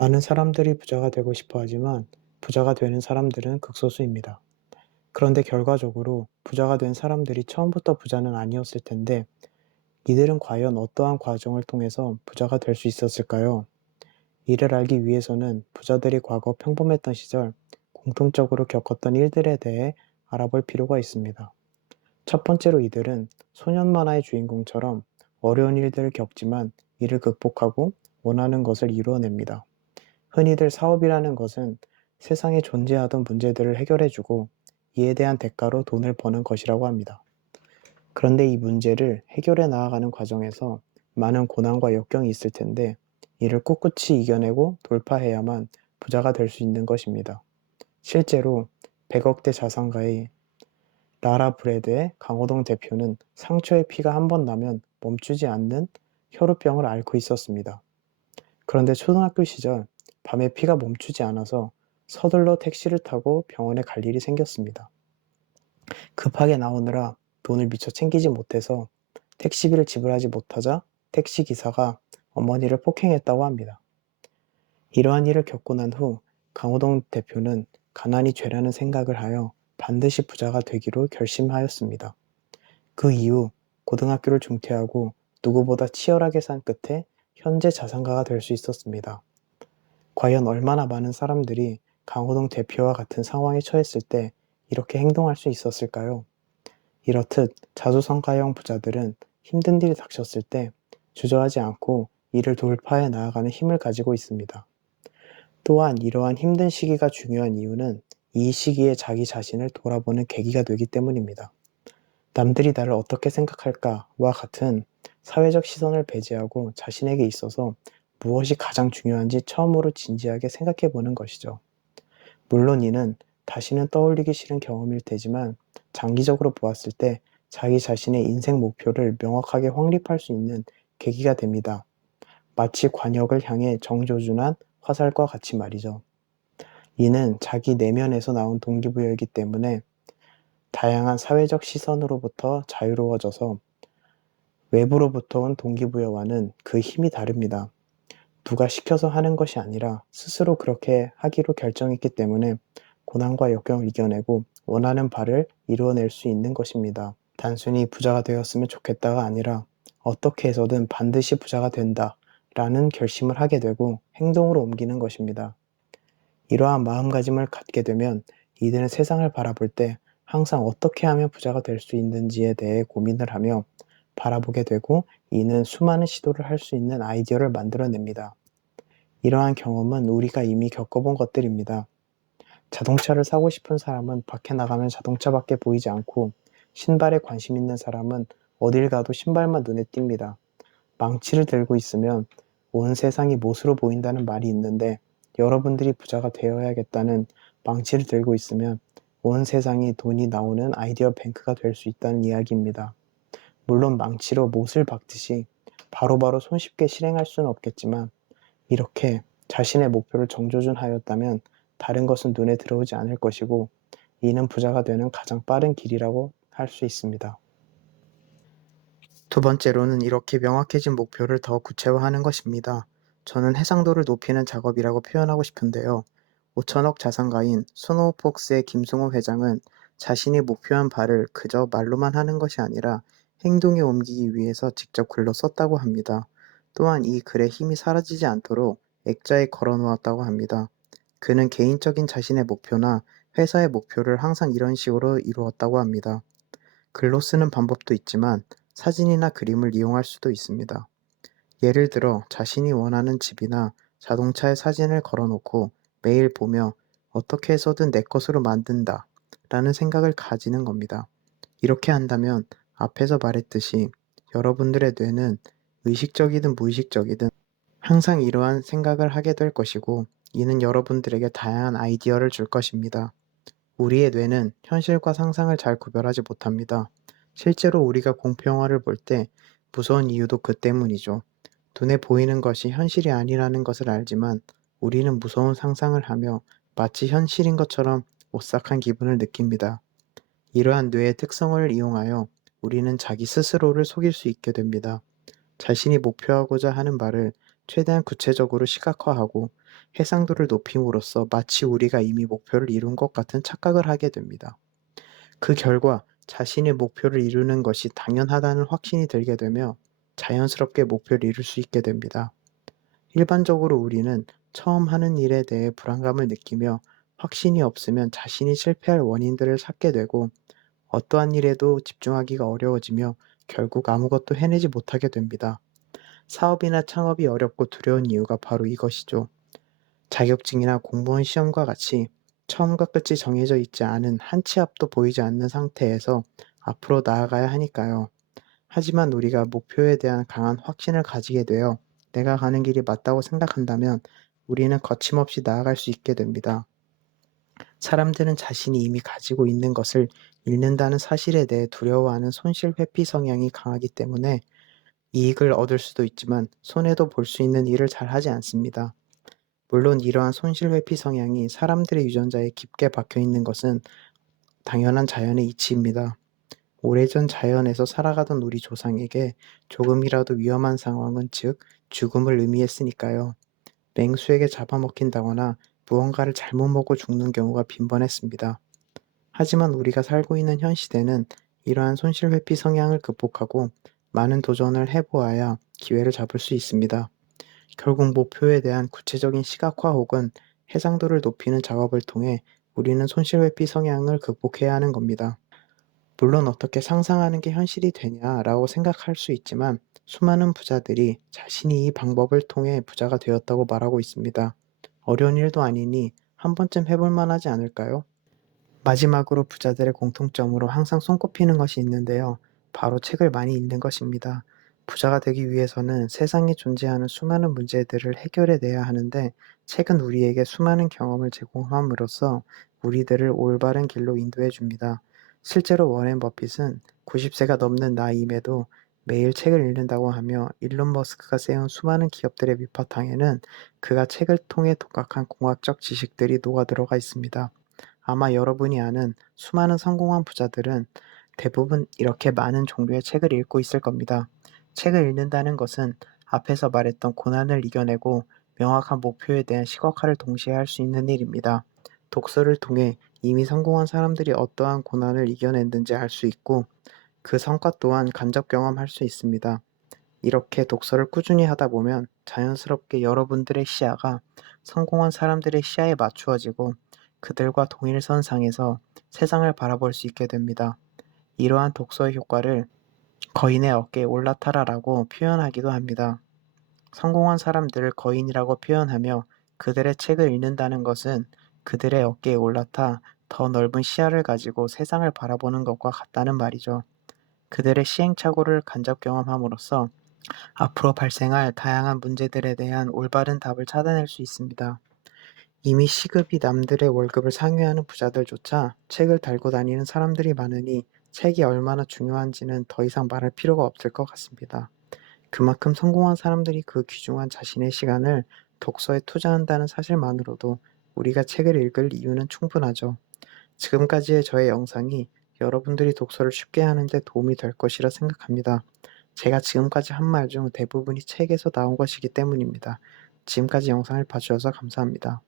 많은 사람들이 부자가 되고 싶어 하지만 부자가 되는 사람들은 극소수입니다. 그런데 결과적으로 부자가 된 사람들이 처음부터 부자는 아니었을 텐데 이들은 과연 어떠한 과정을 통해서 부자가 될 수 있었을까요? 이를 알기 위해서는 부자들이 과거 평범했던 시절 공통적으로 겪었던 일들에 대해 알아볼 필요가 있습니다. 첫 번째로 이들은 소년 만화의 주인공처럼 어려운 일들을 겪지만 이를 극복하고 원하는 것을 이루어냅니다. 흔히들 사업이라는 것은 세상에 존재하던 문제들을 해결해주고 이에 대한 대가로 돈을 버는 것이라고 합니다. 그런데 이 문제를 해결해 나아가는 과정에서 많은 고난과 역경이 있을 텐데 이를 꿋꿋이 이겨내고 돌파해야만 부자가 될 수 있는 것입니다. 실제로 100억대 자산가의 라라 브래드의 강호동 대표는 상처의 피가 한 번 나면 멈추지 않는 혈우병을 앓고 있었습니다. 그런데 초등학교 시절 밤에 피가 멈추지 않아서 서둘러 택시를 타고 병원에 갈 일이 생겼습니다. 급하게 나오느라 돈을 미처 챙기지 못해서 택시비를 지불하지 못하자 택시 기사가 어머니를 폭행했다고 합니다. 이러한 일을 겪고 난 후 강호동 대표는 가난이 죄라는 생각을 하여 반드시 부자가 되기로 결심하였습니다. 그 이후 고등학교를 중퇴하고 누구보다 치열하게 산 끝에 현재 자산가가 될 수 있었습니다. 과연 얼마나 많은 사람들이 강호동 대표와 같은 상황에 처했을 때 이렇게 행동할 수 있었을까요? 이렇듯 자수성가형 부자들은 힘든 일이 닥쳤을 때 주저하지 않고 이를 돌파해 나아가는 힘을 가지고 있습니다. 또한 이러한 힘든 시기가 중요한 이유는 이 시기에 자기 자신을 돌아보는 계기가 되기 때문입니다. 남들이 나를 어떻게 생각할까와 같은 사회적 시선을 배제하고 자신에게 있어서 무엇이 가장 중요한지 처음으로 진지하게 생각해 보는 것이죠. 물론 이는 다시는 떠올리기 싫은 경험일 테지만 장기적으로 보았을 때 자기 자신의 인생 목표를 명확하게 확립할 수 있는 계기가 됩니다. 마치 관역을 향해 정조준한 화살과 같이 말이죠. 이는 자기 내면에서 나온 동기부여이기 때문에 다양한 사회적 시선으로부터 자유로워져서 외부로부터 온 동기부여와는 그 힘이 다릅니다. 누가 시켜서 하는 것이 아니라 스스로 그렇게 하기로 결정했기 때문에 고난과 역경을 이겨내고 원하는 바를 이루어낼 수 있는 것입니다. 단순히 부자가 되었으면 좋겠다가 아니라 어떻게 해서든 반드시 부자가 된다 라는 결심을 하게 되고 행동으로 옮기는 것입니다. 이러한 마음가짐을 갖게 되면 이들은 세상을 바라볼 때 항상 어떻게 하면 부자가 될 수 있는지에 대해 고민을 하며 바라보게 되고 이는 수많은 시도를 할 수 있는 아이디어를 만들어냅니다. 이러한 경험은 우리가 이미 겪어본 것들입니다. 자동차를 사고 싶은 사람은 밖에 나가면 자동차밖에 보이지 않고 신발에 관심 있는 사람은 어딜 가도 신발만 눈에 띕니다. 망치를 들고 있으면 온 세상이 못으로 보인다는 말이 있는데 여러분들이 부자가 되어야겠다는 망치를 들고 있으면 온 세상이 돈이 나오는 아이디어 뱅크가 될 수 있다는 이야기입니다. 물론 망치로 못을 박듯이 바로바로 손쉽게 실행할 수는 없겠지만 이렇게 자신의 목표를 정조준하였다면 다른 것은 눈에 들어오지 않을 것이고 이는 부자가 되는 가장 빠른 길이라고 할 수 있습니다. 두 번째로는 이렇게 명확해진 목표를 더 구체화하는 것입니다. 저는 해상도를 높이는 작업이라고 표현하고 싶은데요. 5천억 자산가인 스노우폭스의 김승호 회장은 자신이 목표한 바를 그저 말로만 하는 것이 아니라 행동에 옮기기 위해서 직접 글로 썼다고 합니다. 또한 이 글의 힘이 사라지지 않도록 액자에 걸어 놓았다고 합니다. 그는 개인적인 자신의 목표나 회사의 목표를 항상 이런 식으로 이루었다고 합니다. 글로 쓰는 방법도 있지만 사진이나 그림을 이용할 수도 있습니다. 예를 들어 자신이 원하는 집이나 자동차의 사진을 걸어놓고 매일 보며 어떻게 해서든 내 것으로 만든다 라는 생각을 가지는 겁니다. 이렇게 한다면 앞에서 말했듯이 여러분들의 뇌는 의식적이든 무의식적이든 항상 이러한 생각을 하게 될 것이고 이는 여러분들에게 다양한 아이디어를 줄 것입니다. 우리의 뇌는 현실과 상상을 잘 구별하지 못합니다. 실제로 우리가 공포영화를 볼 때 무서운 이유도 그 때문이죠. 눈에 보이는 것이 현실이 아니라는 것을 알지만 우리는 무서운 상상을 하며 마치 현실인 것처럼 오싹한 기분을 느낍니다. 이러한 뇌의 특성을 이용하여 우리는 자기 스스로를 속일 수 있게 됩니다. 자신이 목표하고자 하는 바를 최대한 구체적으로 시각화하고 해상도를 높임으로써 마치 우리가 이미 목표를 이룬 것 같은 착각을 하게 됩니다. 그 결과 자신의 목표를 이루는 것이 당연하다는 확신이 들게 되며 자연스럽게 목표를 이룰 수 있게 됩니다. 일반적으로 우리는 처음 하는 일에 대해 불안감을 느끼며 확신이 없으면 자신이 실패할 원인들을 찾게 되고 어떠한 일에도 집중하기가 어려워지며 결국 아무것도 해내지 못하게 됩니다. 사업이나 창업이 어렵고 두려운 이유가 바로 이것이죠. 자격증이나 공무원 시험과 같이 처음과 끝이 정해져 있지 않은 한 치 앞도 보이지 않는 상태에서 앞으로 나아가야 하니까요. 하지만 우리가 목표에 대한 강한 확신을 가지게 되어 내가 가는 길이 맞다고 생각한다면 우리는 거침없이 나아갈 수 있게 됩니다. 사람들은 자신이 이미 가지고 있는 것을 잃는다는 사실에 대해 두려워하는 손실 회피 성향이 강하기 때문에 이익을 얻을 수도 있지만 손해도 볼 수 있는 일을 잘 하지 않습니다. 물론 이러한 손실 회피 성향이 사람들의 유전자에 깊게 박혀 있는 것은 당연한 자연의 이치입니다. 오래전 자연에서 살아가던 우리 조상에게 조금이라도 위험한 상황은 즉 죽음을 의미했으니까요. 맹수에게 잡아먹힌다거나 무언가를 잘못 먹고 죽는 경우가 빈번했습니다. 하지만 우리가 살고 있는 현 시대는 이러한 손실 회피 성향을 극복하고 많은 도전을 해보아야 기회를 잡을 수 있습니다. 결국 목표에 대한 구체적인 시각화 혹은 해상도를 높이는 작업을 통해 우리는 손실 회피 성향을 극복해야 하는 겁니다. 물론 어떻게 상상하는 게 현실이 되냐라고 생각할 수 있지만 수많은 부자들이 자신이 이 방법을 통해 부자가 되었다고 말하고 있습니다. 어려운 일도 아니니 한 번쯤 해볼 만하지 않을까요? 마지막으로 부자들의 공통점으로 항상 손꼽히는 것이 있는데요. 바로 책을 많이 읽는 것입니다. 부자가 되기 위해서는 세상에 존재하는 수많은 문제들을 해결해 내야 하는데 책은 우리에게 수많은 경험을 제공함으로써 우리들을 올바른 길로 인도해 줍니다. 실제로 워렌 버핏은 90세가 넘는 나이임에도 매일 책을 읽는다고 하며 일론 머스크가 세운 수많은 기업들의 밑바탕에는 그가 책을 통해 독학한 공학적 지식들이 녹아 들어가 있습니다. 아마 여러분이 아는 수많은 성공한 부자들은 대부분 이렇게 많은 종류의 책을 읽고 있을 겁니다. 책을 읽는다는 것은 앞에서 말했던 고난을 이겨내고 명확한 목표에 대한 시각화를 동시에 할 수 있는 일입니다. 독서를 통해 이미 성공한 사람들이 어떠한 고난을 이겨냈는지 알 수 있고 그 성과 또한 간접 경험할 수 있습니다. 이렇게 독서를 꾸준히 하다 보면 자연스럽게 여러분들의 시야가 성공한 사람들의 시야에 맞추어지고 그들과 동일선상에서 세상을 바라볼 수 있게 됩니다. 이러한 독서의 효과를 거인의 어깨에 올라타라라고 표현하기도 합니다. 성공한 사람들을 거인이라고 표현하며 그들의 책을 읽는다는 것은 그들의 어깨에 올라타 더 넓은 시야를 가지고 세상을 바라보는 것과 같다는 말이죠. 그들의 시행착오를 간접 경험함으로써 앞으로 발생할 다양한 문제들에 대한 올바른 답을 찾아낼 수 있습니다. 이미 시급이 남들의 월급을 상회하는 부자들조차 책을 달고 다니는 사람들이 많으니 책이 얼마나 중요한지는 더 이상 말할 필요가 없을 것 같습니다. 그만큼 성공한 사람들이 그 귀중한 자신의 시간을 독서에 투자한다는 사실만으로도 우리가 책을 읽을 이유는 충분하죠. 지금까지의 저의 영상이 여러분들이 독서를 쉽게 하는 데 도움이 될 것이라 생각합니다. 제가 지금까지 한 말 중 대부분이 책에서 나온 것이기 때문입니다. 지금까지 영상을 봐주셔서 감사합니다.